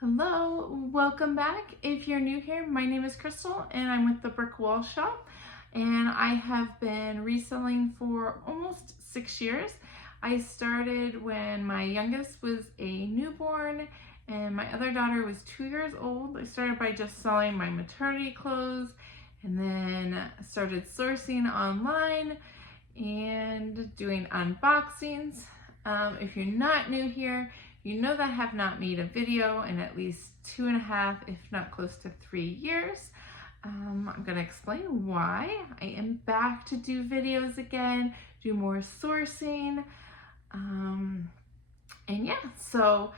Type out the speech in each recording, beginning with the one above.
Hello, welcome back. If you're new here, my name is Crystal and I'm with the Brick Wall Shop, and I have been reselling for almost 6 years. I started when my youngest was a newborn and my other daughter was 2 years old. I started by just selling my maternity clothes and then started sourcing online and doing unboxings. If you're not new here, you know that I have not made a video in at least 2.5, if not close to 3 years. I'm gonna explain why. I am back to do videos again, do more sourcing. And yeah, so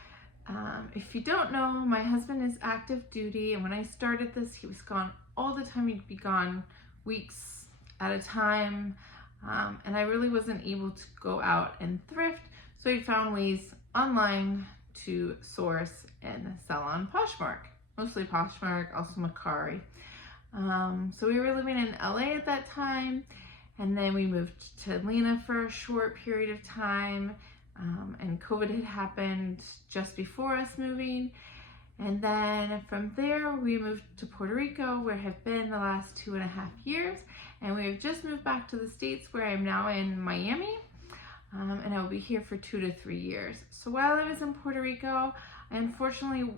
if you don't know, my husband is active duty, and when I started this, he was gone all the time. He'd be gone weeks at a time, and I really wasn't able to go out and thrift, so he found ways online to source and sell on Poshmark, mostly Poshmark, also Mercari. So we were living in LA at that time, and then we moved to Atlanta for a short period of time, and COVID had happened just before us moving. And then from there, we moved to Puerto Rico, where I have been the last 2.5 years, and we have just moved back to the States, where I'm now in Miami. And I will be here for 2 to 3 years. So while I was in Puerto Rico, I unfortunately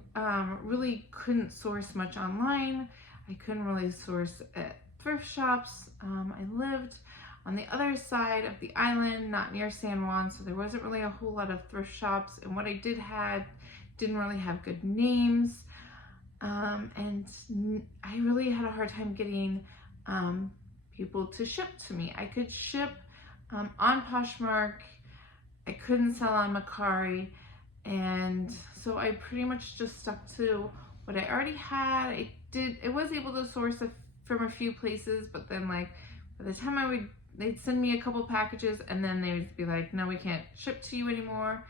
really couldn't source much online. I couldn't really source at thrift shops. I lived on the other side of the island, not near San Juan, so there wasn't really a whole lot of thrift shops. And what I did have didn't really have good names. And I really had a hard time getting people to ship to me. I could ship on Poshmark. I couldn't sell on Mercari, and so I pretty much just stuck to what I already had. I was able to source from a few places, but then like by the time they'd send me a couple packages and then they would be like, no, we can't ship to you anymore.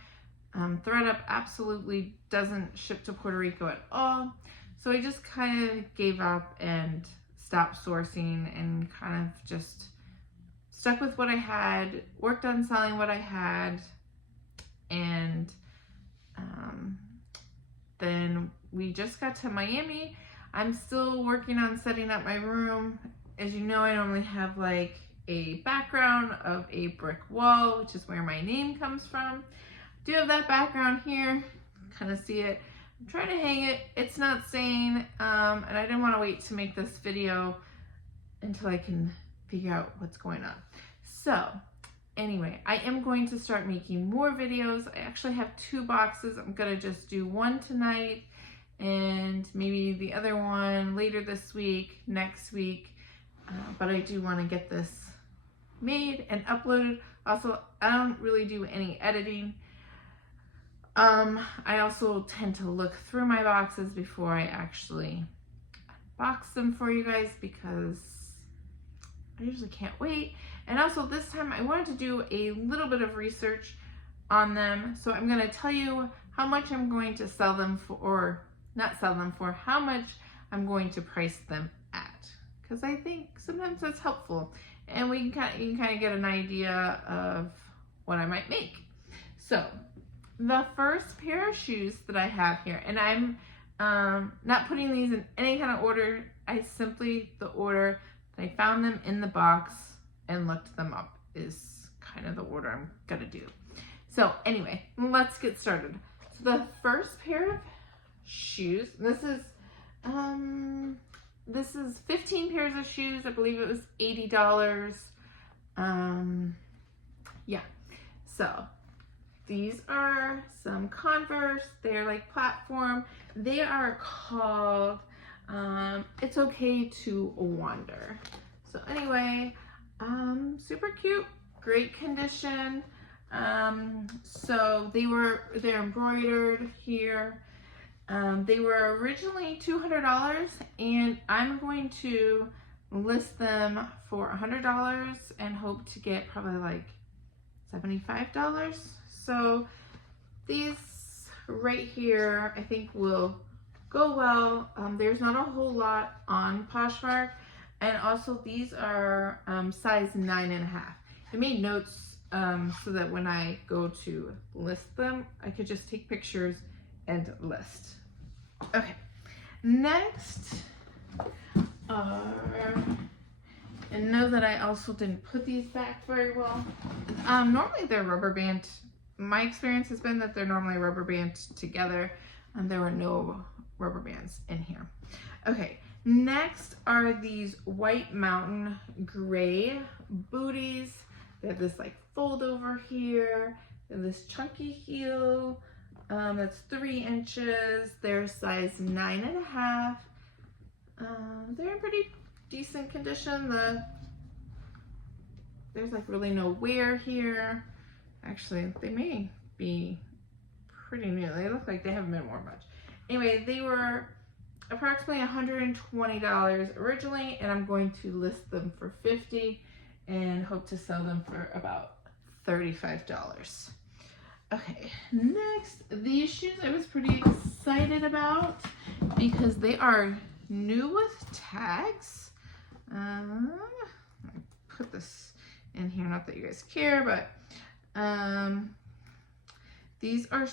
Thredup absolutely doesn't ship to Puerto Rico at all. So I just kind of gave up and stopped sourcing and kind of just stuck with what I had, worked on selling what I had, and then we just got to Miami. I'm still working on setting up my room. As you know, I normally have like a background of a brick wall, which is where my name comes from. I do have that background here, kind of see it. I'm trying to hang it. It's not staying, and I didn't want to wait to make this video until I can figure out what's going on. So anyway, I am going to start making more videos. I actually have 2 boxes. I'm gonna just do one tonight and maybe the other one later this week, next week. But I do want to get this made and uploaded. Also, I don't really do any editing. I also tend to look through my boxes before I actually unbox them for you guys, because I usually can't wait. And also this time I wanted to do a little bit of research on them. So I'm going to tell you how much I'm going to sell them for, or not sell them for, how much I'm going to price them at. Because I think sometimes that's helpful. And you can kind of get an idea of what I might make. So the first pair of shoes that I have here, and I'm not putting these in any kind of order. The order that I found them in the box and looked them up is kind of the order I'm gonna do. So anyway, let's get started. So the first pair of shoes, this is 15 pairs of shoes. I believe it was $80. Yeah, so these are some Converse. They're like platform. They are called It's Okay to Wander. So anyway, super cute, great condition. So they're embroidered here. They were originally $200, and I'm going to list them for $100 and hope to get probably like $75. So these right here, I think will go well. There's not a whole lot on Poshmark, and also these are size 9.5. I made notes so that when I go to list them, I could just take pictures and list. Okay, next are, and know that I also didn't put these back very well. Normally they're rubber band. My experience has been that they're normally rubber band together, and there were no rubber bands in here. Okay, next are these White Mountain gray booties. They have this like fold over here. They have this chunky heel. That's 3 inches. They're size 9.5. They're in pretty decent condition. There's like really no wear here. Actually, they may be pretty new. They look like they haven't been worn much. Anyway, they were approximately $120 originally, and I'm going to list them for $50 and hope to sell them for about $35. Okay, next, these shoes I was pretty excited about because they are new with tags. I put this in here, not that you guys care, but these are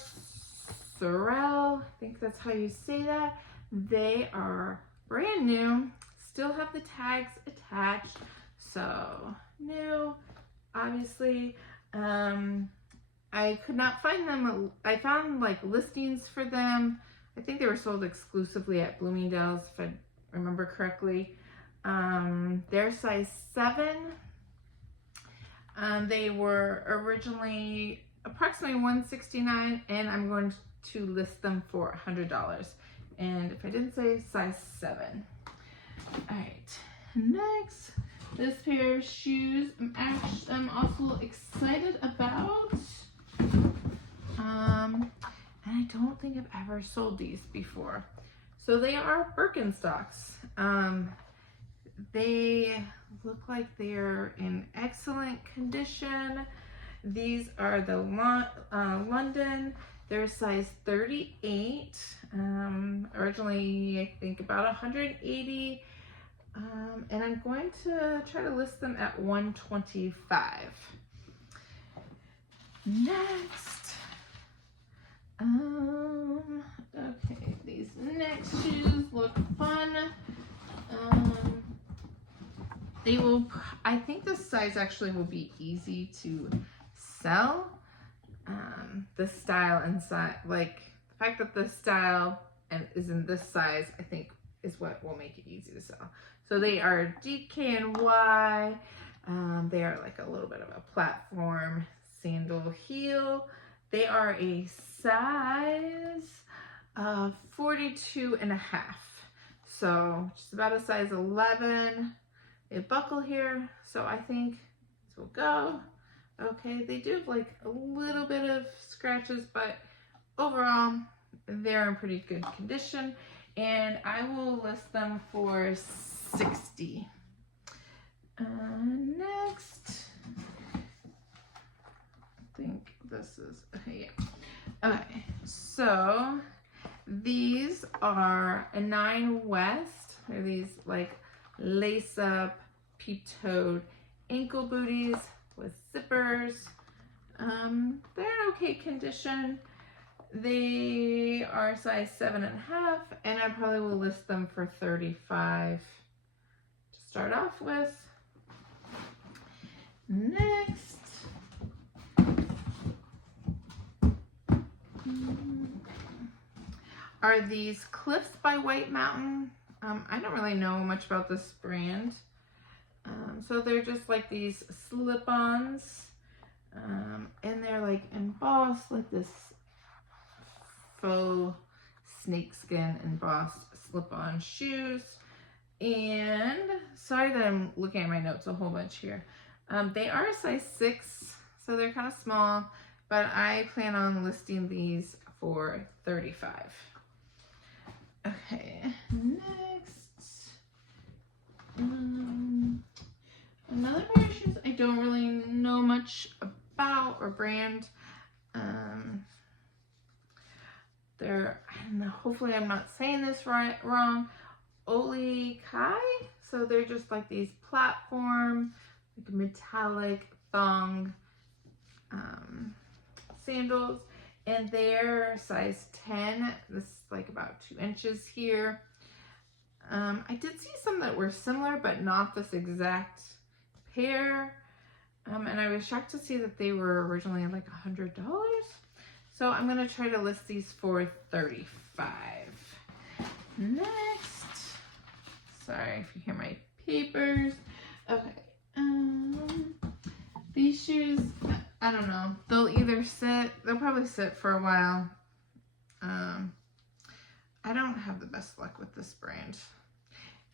Sorel, I think that's how you say that. They are brand new, still have the tags attached, so new, obviously. I could not find them. I found like listings for them. I think they were sold exclusively at Bloomingdale's, if I remember correctly. They're size 7. They were originally approximately $169, and I'm going to list them for $100. And if I didn't say, size 7. All right, next, this pair of shoes I'm also excited about. And I don't think I've ever sold these before. So they are Birkenstocks. They look like they're in excellent condition. These are the London. They're size 38. Originally, I think about 180. And I'm going to try to list them at 125. Next. Okay, these next shoes look fun. They will, I think this size actually will be easy to sell. The style and size, like the fact that the style is in this size, I think is what will make it easy to sell. So they are DKNY. They are like a little bit of a platform sandal heel. They are a size 42.5. So just about a size 11. They buckle here, so I think this will go. Okay, they do have like a little bit of scratches, but overall they're in pretty good condition, and I will list them for $60. Next, I think this is, okay, yeah. Okay, so these are a 9 West. They're these like lace up, peep-toed ankle booties with zippers. They're in okay condition. They are size 7.5, and I probably will list them for $35 to start off with. Next, are these Cliffs by White Mountain. I don't really know much about this brand. So they're just like these slip-ons, and they're like embossed, like this faux snakeskin embossed slip-on shoes. And sorry that I'm looking at my notes a whole bunch here. They are a size 6, so they're kind of small, but I plan on listing these for $35. Okay, next. Another pair of shoes I don't really know much about or brand. They're, I don't know, hopefully I'm not saying this wrong. Oli Kai. So they're just like these platform, like metallic thong sandals. and they're size 10. This is like about 2 inches here. I did see some that were similar, but not this exact pair. And I was shocked to see that they were originally like $100. So I'm gonna try to list these for $35. Next, sorry if you hear my papers. Okay, these shoes, I don't know. They'll probably sit for a while. I don't have the best luck with this brand.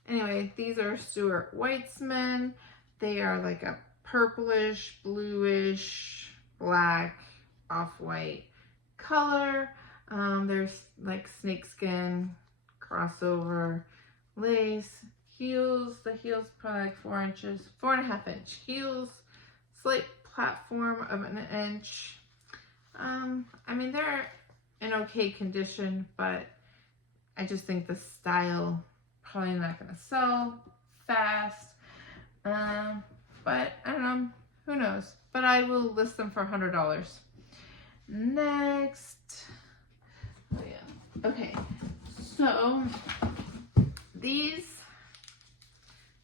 Anyway, these are Stuart Weitzman. They are like a purplish, bluish, black, off-white color. There's like snakeskin, crossover, lace, heels. The heels probably like 4 inches, 4.5 inch heels, slight platform of 1 inch. I mean, they're in okay condition, but I just think the style probably not gonna sell fast. But I don't know, who knows? But I will list them for $100. Next, oh yeah, okay. So these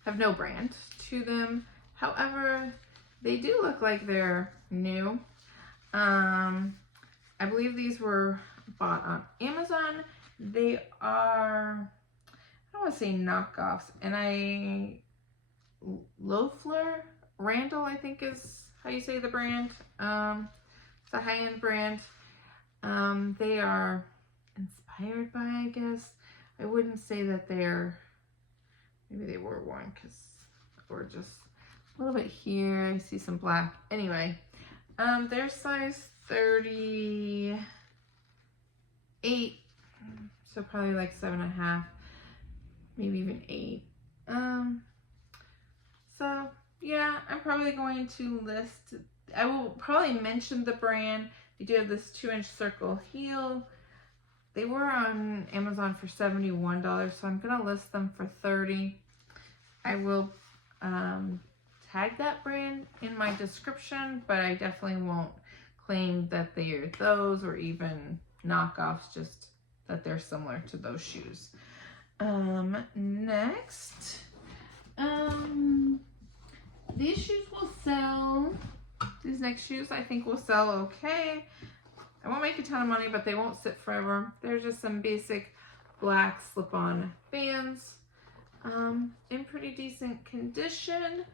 have no brand to them. However, they do look like they're new. I believe these were bought on Amazon. They are, I don't want to say knockoffs, and Loeffler Randall, I think is how you say the brand. It's a high-end brand. They are inspired by, I guess. I wouldn't say that they're, maybe they were worn because, or just a little bit here. I see some black. Anyway, they're size 38, so probably like 7.5, maybe even 8. So yeah, I'm probably going to list, I will probably mention the brand. They do have this 2-inch circle heel. They were on Amazon for $71, so I'm gonna list them for $30. I will tag that brand in my description, but I definitely won't claim that they are those or even knockoffs, just that they're similar to those shoes. Next, these shoes will sell, these next shoes I think will sell okay. I won't make a ton of money, but they won't sit forever. They're just some basic black slip-on Vans, in pretty decent condition.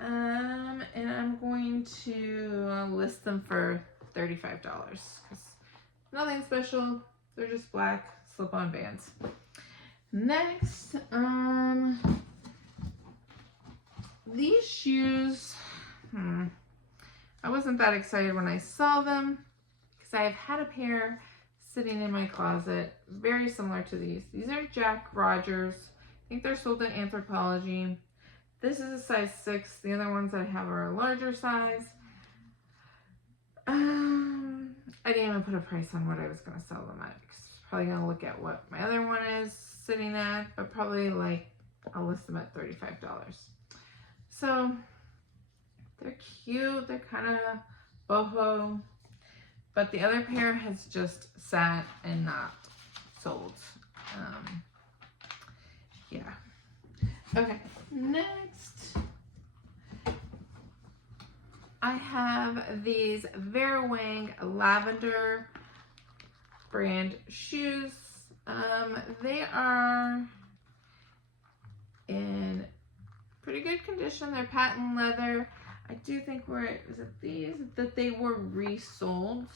And I'm going to list them for $35 because nothing special. They're just black slip-on Vans. Next, these shoes, I wasn't that excited when I saw them because I've had a pair sitting in my closet very similar to these. These are Jack Rogers. I think they're sold at Anthropologie. This is a size 6. The other ones I have are a larger size. I didn't even put a price on what I was going to sell them at because I'm probably going to look at what my other one is sitting at, but probably like I'll list them at $35. So they're cute. They're kind of boho, but the other pair has just sat and not sold. Yeah. Okay, next I have these Vera Wang Lavender brand shoes. They are in pretty good condition. They're patent leather. I do think that they were resold.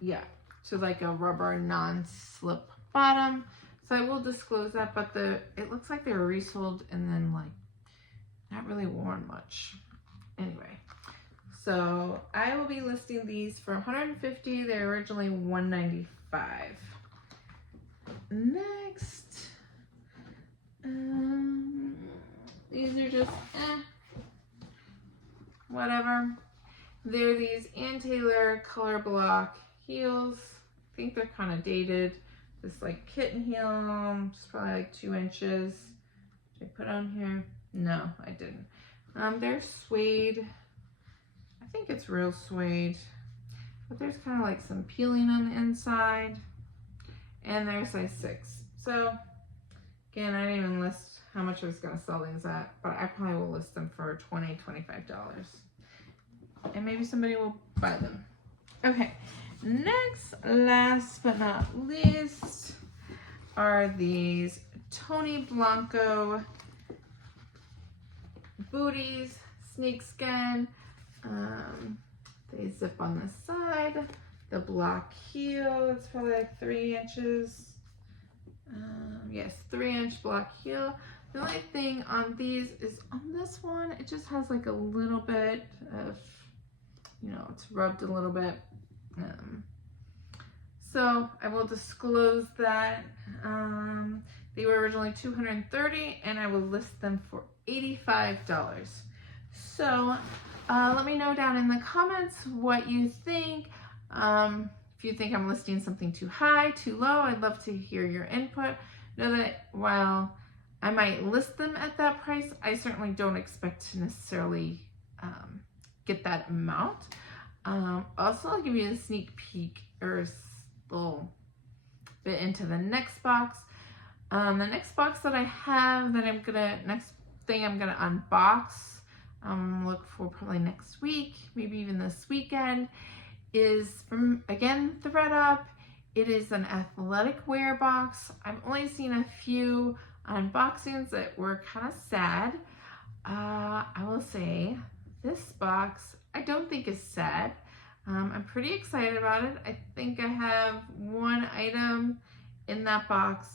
Yeah, to like a rubber non-slip bottom. So I will disclose that, but it looks like they were resold and then like not really worn much. Anyway, so I will be listing these for $150. They're originally $195. Next, these are just whatever. They're these Ann Taylor color block heels. I think they're kind of dated. This like kitten heel, it's probably like 2 inches. Did I put on here? No, I didn't. They're suede. I think it's real suede. but there's kind of like some peeling on the inside, and they're size 6. So again, I didn't even list how much I was going to sell these at, but I probably will list them for $20, $25. And maybe somebody will buy them. Okay, next, last but not least, are these Tony Blanco booties, snakeskin. They zip on the side. The black heel, it's probably like 3 inches. Yes, 3-inch black heel. The only thing on these is on this one, it just has like a little bit of, you know, it's rubbed a little bit. So I will disclose that. They were originally $230 and I will list them for $85. So let me know down in the comments what you think. If you think I'm listing something too high, too low, I'd love to hear your input. Know that while I might list them at that price, I certainly don't expect to necessarily get that amount. Also, I'll give you a sneak peek or a little bit into the next box. The next box that I have that next thing I'm gonna unbox, look for probably next week, maybe even this weekend, is from, again, Thredup. It is an athletic wear box. I've only seen a few unboxings that were kind of sad. I will say this box I don't think is sad. I'm pretty excited about it. I think I have one item in that box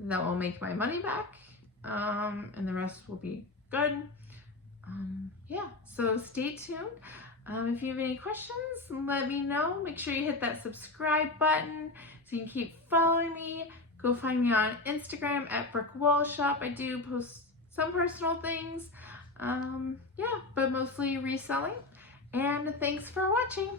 that will make my money back, and the rest will be good. Yeah, so stay tuned. If you have any questions, let me know. Make sure you hit that subscribe button so you can keep following me. Go find me on Instagram at Brick Wall Shop. I do post some personal things, yeah, but mostly reselling. And thanks for watching.